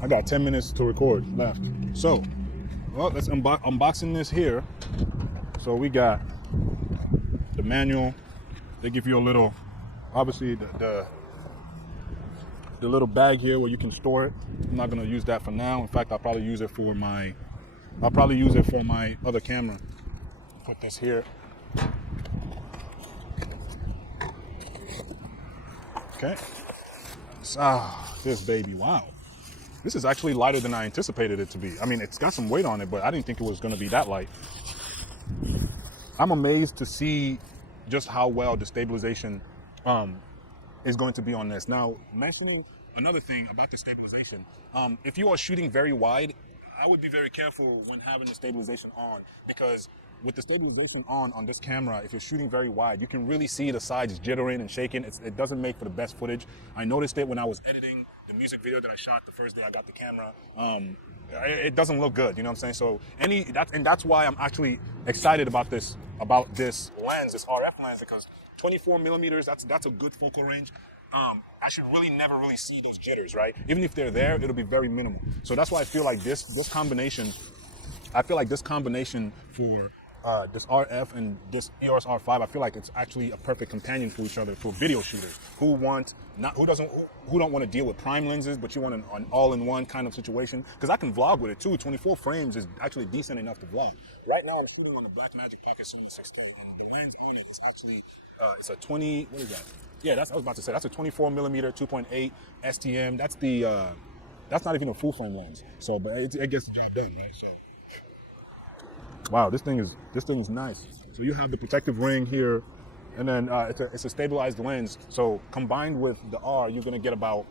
I got 10 minutes to record left. So, well, let's unboxing this here. So we got the manual. They give you a little, obviously the little bag here where you can store it. I'm not gonna use that for now. In fact, I'll probably use it for my other camera. Put this here. Okay. This baby, wow. This is actually lighter than I anticipated it to be. I mean, it's got some weight on it, but I didn't think it was gonna be that light. I'm amazed to see just how well the stabilization is going to be on this. Now, mentioning another thing about the stabilization, if you are shooting very wide, I would be very careful when having the stabilization on, because with the stabilization on this camera, if you're shooting very wide, you can really see the sides jittering and shaking. It doesn't make for the best footage. I noticed it when I was editing the music video that I shot the first day I got the camera. It doesn't look good, you know what I'm saying? So that's why I'm actually excited about this lens, this RF lens, because 24 millimeters, that's a good focal range. I should never really see those jitters, right? Even if they're there, it'll be very minimal. So that's why I feel like this combination for this RF and this EOS R5, I feel like it's actually a perfect companion for each other for video shooters who don't want to deal with prime lenses, but you want an all-in-one kind of situation. Because I can vlog with it too. 24 frames is actually decent enough to vlog. Right now, I'm shooting on the Blackmagic Pocket Sony 16. And the lens on it is actually it's a 20. What is that? Yeah, I was about to say that's a 24 millimeter 2.8 STM. That's not even a full frame lens. So, but it gets the job done, right? So. Wow, this thing is nice. So you have the protective ring here, and then it's a stabilized lens. So combined with the R, you're gonna get about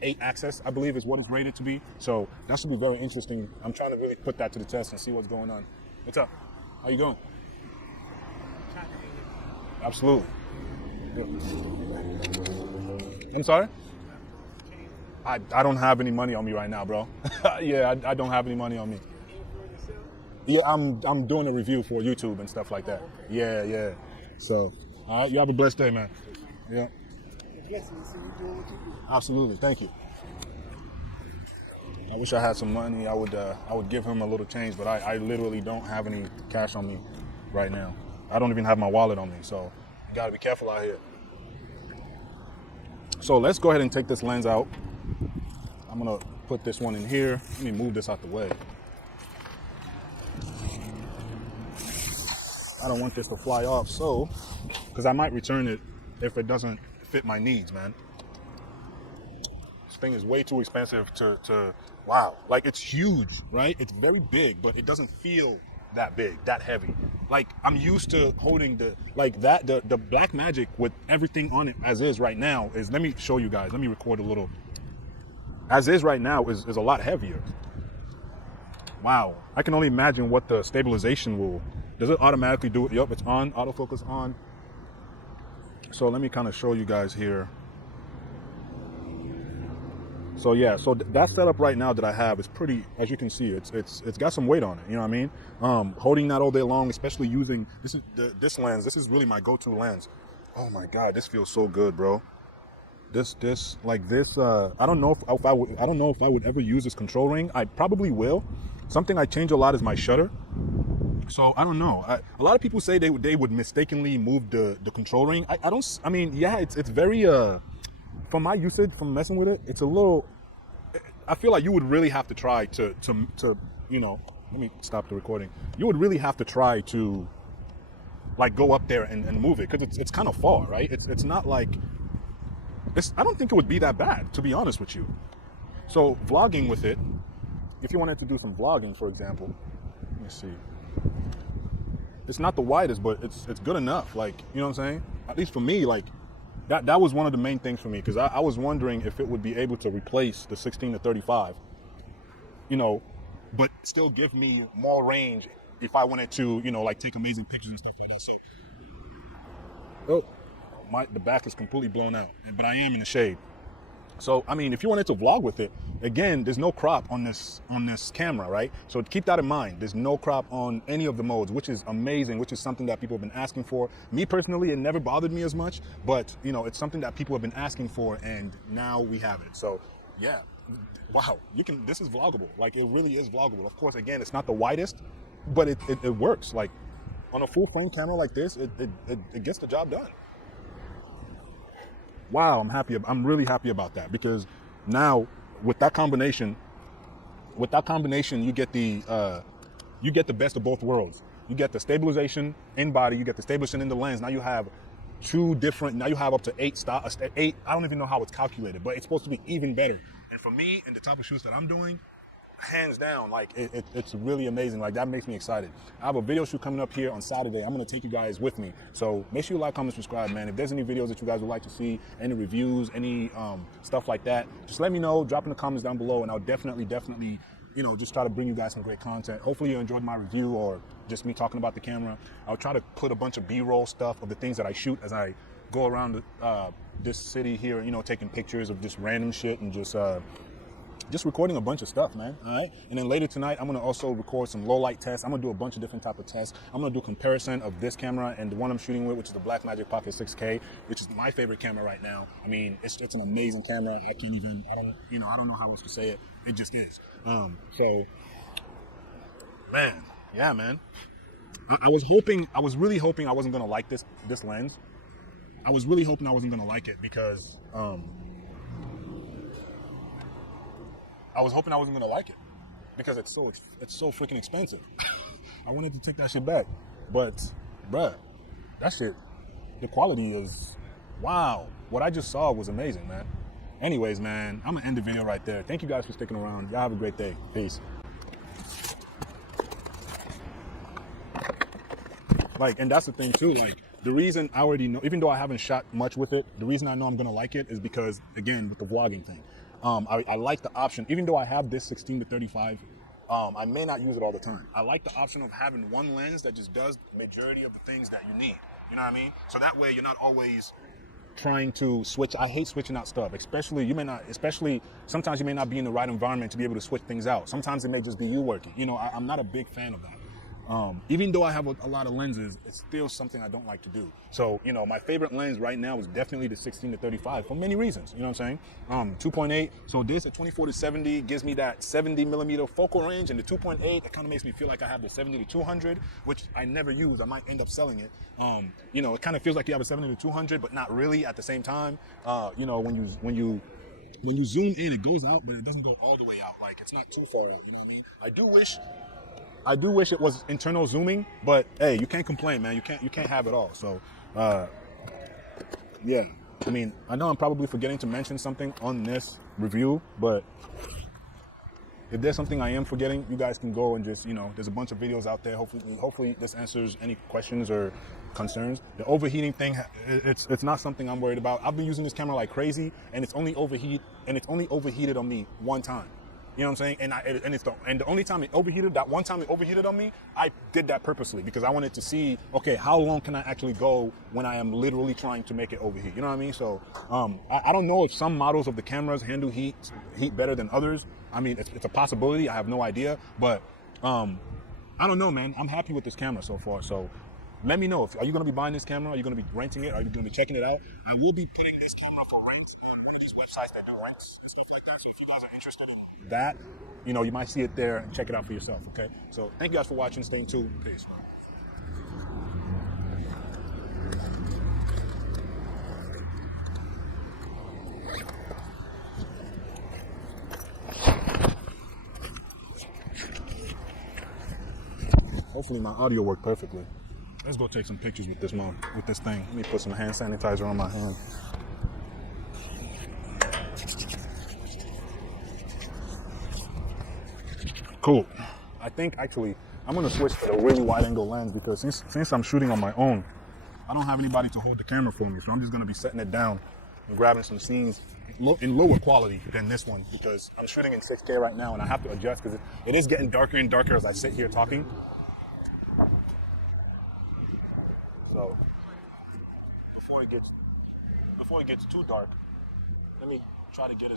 8 access, I believe, is what it's rated to be. So that should be very interesting. I'm trying to really put that to the test and see what's going on. What's up? How you going? Absolutely. I'm sorry? I don't have any money on me right now, bro. Yeah, I don't have any money on me. Yeah, I'm doing a review for YouTube and stuff like that. Yeah. So, all right, you have a blessed day, man. Yeah. Absolutely, thank you. I wish I had some money. I would give him a little change, but I literally don't have any cash on me right now. I don't even have my wallet on me, so you gotta be careful out here. So let's go ahead and take this lens out. I'm gonna put this one in here. Let me move this out the way. I don't want this to fly off, because I might return it if it doesn't fit my needs, man. This thing is way too expensive to wow. Like, it's huge, right? It's very big, but it doesn't feel that big, that heavy. Like, I'm used to holding the Blackmagic with everything on it as is right now is, let me show you guys, let me record a little. As is right now is a lot heavier. Wow, I can only imagine what the stabilization will. Does it automatically do it? Yep, it's on, autofocus on. So let me kind of show you guys here. So yeah, so that setup right now that I have is pretty, as you can see, it's got some weight on it, you know what I mean? Holding that all day long, especially using, this lens, this is really my go-to lens. Oh my God, this feels so good, bro. I don't know if I would ever use this control ring. I probably will. Something I change a lot is my shutter. So I don't know. A lot of people say they would mistakenly move the control ring. I mean, yeah, it's very from my usage, from messing with it, it's a little. I feel like you would really have to try to you know. Let me stop the recording. You would really have to try to like go up there and move it, because it's kind of far, right? It's not like I don't think it would be that bad, to be honest with you. So vlogging with it, if you wanted to do some vlogging, for example, let me see. It's not the widest, but it's good enough. Like, you know what I'm saying? At least for me, like that was one of the main things for me, because I was wondering if it would be able to replace the 16 to 35, you know, but still give me more range if I wanted to, you know, like take amazing pictures and stuff like that. So, the back is completely blown out, but I am in the shade. So, I mean, if you wanted to vlog with it, again, there's no crop on this camera, right? So keep that in mind. There's no crop on any of the modes, which is amazing, which is something that people have been asking for. Me personally, it never bothered me as much, but you know, it's something that people have been asking for, and now we have it. So yeah, wow, you can. This is vloggable. Like it really is vloggable. Of course, again, it's not the widest, but it works. Like on a full frame camera like this, it gets the job done. Wow, I'm happy. I'm really happy about that because now with that combination, you get the best of both worlds. You get the stabilization in body, you get the stabilization in the lens. Now you have two different. Now you have up to eight. I don't even know how it's calculated, but it's supposed to be even better. And for me, and the type of shoots that I'm doing, hands down, like it's really amazing. Like that makes me excited. I have a video shoot coming up here on Saturday. I'm gonna take you guys with me. So make sure you like, comment, subscribe, man. If there's any videos that you guys would like to see, any reviews, any stuff like that, just let me know. Drop in the comments down below, and I'll definitely, you know, just try to bring you guys some great content. Hopefully you enjoyed my review or just me talking about the camera. I'll try to put a bunch of B-roll stuff of the things that I shoot as I go around this city here, you know, taking pictures of just random shit and just recording a bunch of stuff, man. All right. And then later tonight, I'm gonna also record some low light tests. I'm gonna do a bunch of different type of tests. I'm gonna do a comparison of this camera and the one I'm shooting with, which is the Blackmagic Pocket 6K, which is my favorite camera right now. I mean, it's an amazing camera. I don't know how else to say it. It just is. So, man, yeah, man. I was really hoping I wasn't gonna like this lens. I was really hoping I wasn't gonna like it because I was hoping I wasn't gonna like it because it's so freaking expensive. I wanted to take that shit back, but bruh, that shit, the quality is wow. What I just saw was amazing, man. Anyways, man, I'm gonna end the video right there. Thank you guys for sticking around. Y'all have a great day. Peace. Like, and that's the thing too. Like, the reason I already know, even though I haven't shot much with it, the reason I know I'm gonna like it is because, again, with the vlogging thing. I like the option, even though I have this 16-35, I may not use it all the time. I like the option of having one lens that just does the majority of the things that you need. You know what I mean? So that way you're not always trying to switch. I hate switching out stuff, especially sometimes you may not be in the right environment to be able to switch things out. Sometimes it may just be you working. You know, I'm not a big fan of that. Even though I have a lot of lenses, it's still something I don't like to do. So, you know, my favorite lens right now is definitely the 16-35 for many reasons. You know what I'm saying? 2.8. So this at 24-70 gives me that 70 millimeter focal range, and the 2.8, it kind of makes me feel like I have the 70-200, which I never use. I might end up selling it. You know, it kind of feels like you have a 70-200, but not really at the same time. You know, when you zoom in, it goes out, but it doesn't go all the way out. Like, it's not too far out. You know what I mean? I do wish it was internal zooming, but hey, you can't complain, man. You can't have it all. So, yeah. I mean, I know I'm probably forgetting to mention something on this review, but if there's something I am forgetting, you guys can go and just, you know, there's a bunch of videos out there. Hopefully this answers any questions or concerns. The overheating thing, it's not something I'm worried about. I've been using this camera like crazy, and it's only overheated on me one time. You know what I'm saying? And the only time it overheated, that one time it overheated on me, I did that purposely because I wanted to see, okay, how long can I actually go when I am literally trying to make it overheat? You know what I mean? So I don't know if some models of the cameras handle heat better than others. I mean, it's a possibility. I have no idea, but I don't know, man. I'm happy with this camera so far. So let me know. Are you going to be buying this camera? Are you going to be renting it? Are you going to be checking it out? I will be putting this camera for rent. Just websites that do rents and stuff like that. So if you guys are interested in that, you know, you might see it there and check it out for yourself. Okay. So thank you guys for watching. Staying tuned. Peace, man. Hopefully my audio worked perfectly. Let's go take some pictures with this thing. Let me put some hand sanitizer on my hand. Cool. I think actually I'm gonna switch to a really wide angle lens because since I'm shooting on my own, I don't have anybody to hold the camera for me. So I'm just gonna be setting it down and grabbing some scenes in lower quality than this one because I'm shooting in 6K right now and I have to adjust because it is getting darker and darker as I sit here talking. So before it gets too dark, let me try to get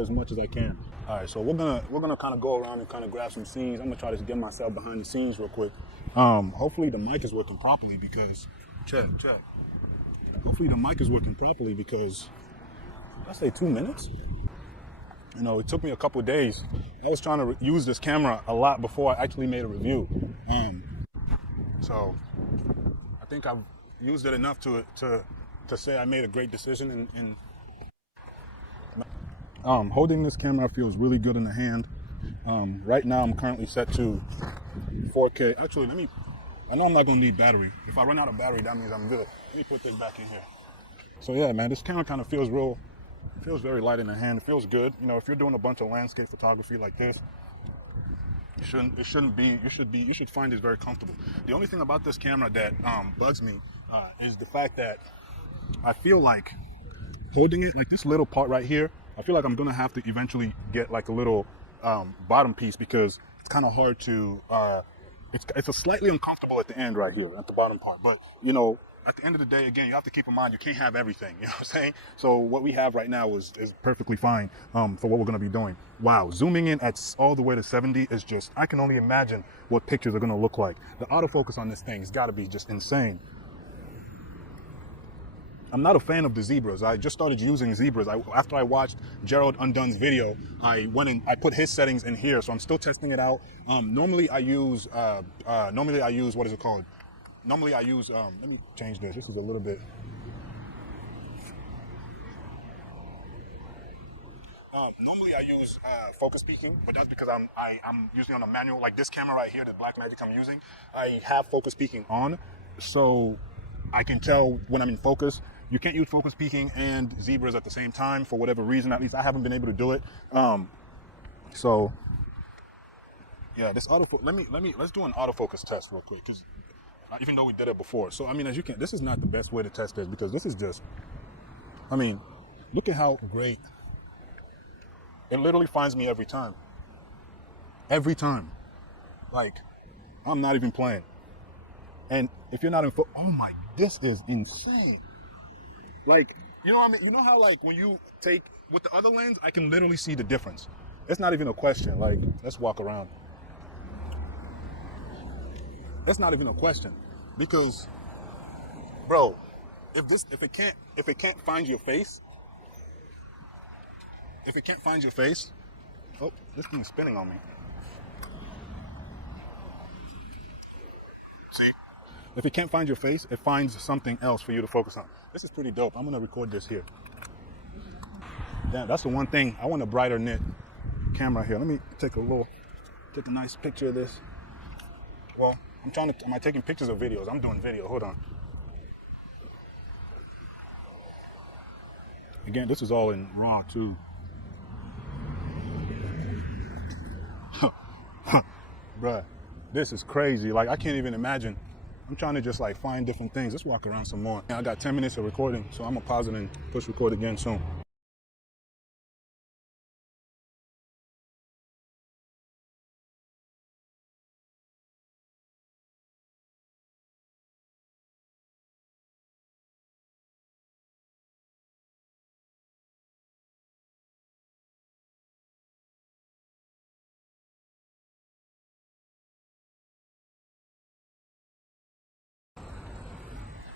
as much as I can. All right, so we're gonna kind of go around and kind of grab some scenes. I'm gonna try to get myself behind the scenes real quick. Hopefully the mic is working properly because check. Hopefully the mic is working properly because did I say 2 minutes? You know, it took me a couple of days. I was trying to use this camera a lot before I actually made a review. So I think I've used it enough to say I made a great decision. And holding this camera feels really good in the hand. Right now I'm currently set to 4K. Actually, I know I'm not gonna need battery. If I run out of battery, that means I'm good. Let me put this back in here. So yeah, man, this camera kind of feels very light in the hand. It feels good. You know, if you're doing a bunch of landscape photography like this, you should find this very comfortable. The only thing about this camera that bugs me is the fact that I feel like holding it, like this little part right here, I feel like I'm gonna have to eventually get like a little bottom piece, because it's kind of hard to, it's a slightly uncomfortable at the end right here, at the bottom part. But, you know, at the end of the day, again, you have to keep in mind, you can't have everything, you know what I'm saying? So what we have right now is perfectly fine for what we're gonna be doing. Wow, zooming in at all the way to 70 is just, I can only imagine what pictures are gonna look like. The autofocus on this thing has gotta be just insane. I'm not a fan of the zebras. I just started using zebras. After I watched Gerald Undun's video, I went and I put his settings in here, so I'm still testing it out. Normally I use what is it called? Normally I use, let me change this. This is a little bit. Normally I use focus peaking, but that's because I'm usually on a manual, like this camera right here, the Blackmagic I'm using. I have focus peaking on, so I can tell when I'm in focus. You can't use focus peaking and zebras at the same time for whatever reason. At least I haven't been able to do it. So yeah, this let's do an autofocus test real quick, because even though we did it before. So I mean, as you can, this is not the best way to test this, because this is just, I mean, look at how great it literally finds me every time. Every time. Like, I'm not even playing. And if you're not in oh my, this is insane. Like, you know what I mean? You know how, like, when you take with the other lens, I can literally see the difference. It's not even a question. Like, let's walk around. It's not even a question, because, bro, if it can't find your face, oh, this thing's spinning on me. See? If it can't find your face, it finds something else for you to focus on. This is pretty dope. I'm gonna record this here. Damn, that's the one thing. I want a brighter knit camera here. Let me take a nice picture of this. Well, am I taking pictures of videos? I'm doing video, hold on. Again, this is all in RAW too. Bruh, this is crazy. Like, I can't even imagine. I'm trying to just like find different things. Let's walk around some more. I got 10 minutes of recording, so I'm gonna pause it and push record again soon.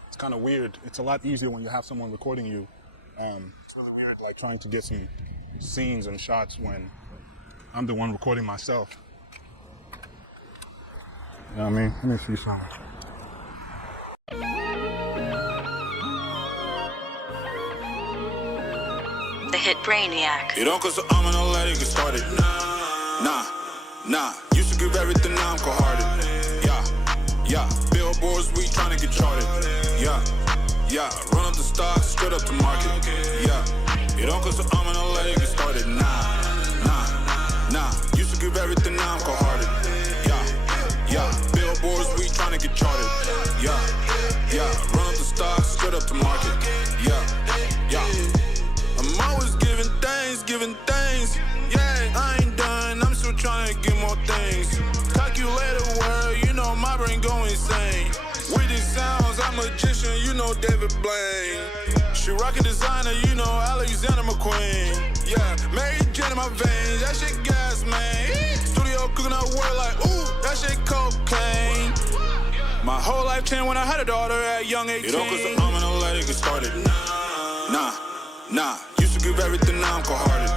It's kind of weird. It's a lot easier when you have someone recording you. It's really weird, like trying to get some scenes and shots when I'm the one recording myself. You know what I mean? Let me see something. TheHitBrainiac. You don't cause I'm gonna let it get started. Nah. Used to give everything, now I'm cold-hearted. Yeah. Billboards, we tryna get charted. Yeah. Run up the stocks, straight up to market. Yeah. You don't cause I'm gonna let it get started. Nah. Used to give everything, now I'm cold-hearted. Yeah. Billboards, we tryna get charted. Yeah. Run up the stocks, straight up to market. Yeah. I'm always giving things. Yeah, I ain't done, I'm still trying to get more things. Calculated word, you know my brain go insane. With these sounds, I'm a magician, you know David Blaine. She rocket designer, you know Alexander McQueen. Yeah, Mary Jane in my veins, that shit gas, man. Studio cooking up word like, ooh, that shit cocaine. My whole life changed when I had a daughter at young 18. You know, cause I'm gonna let it get started. Nah. Used to give everything, now I'm cold-hearted.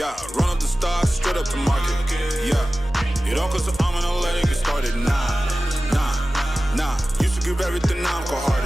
Yeah, run up the stock, straight up to market. Yeah, it don't cost I'm gonna let it get started. Nah. Used to give everything, now I'm cold-hearted.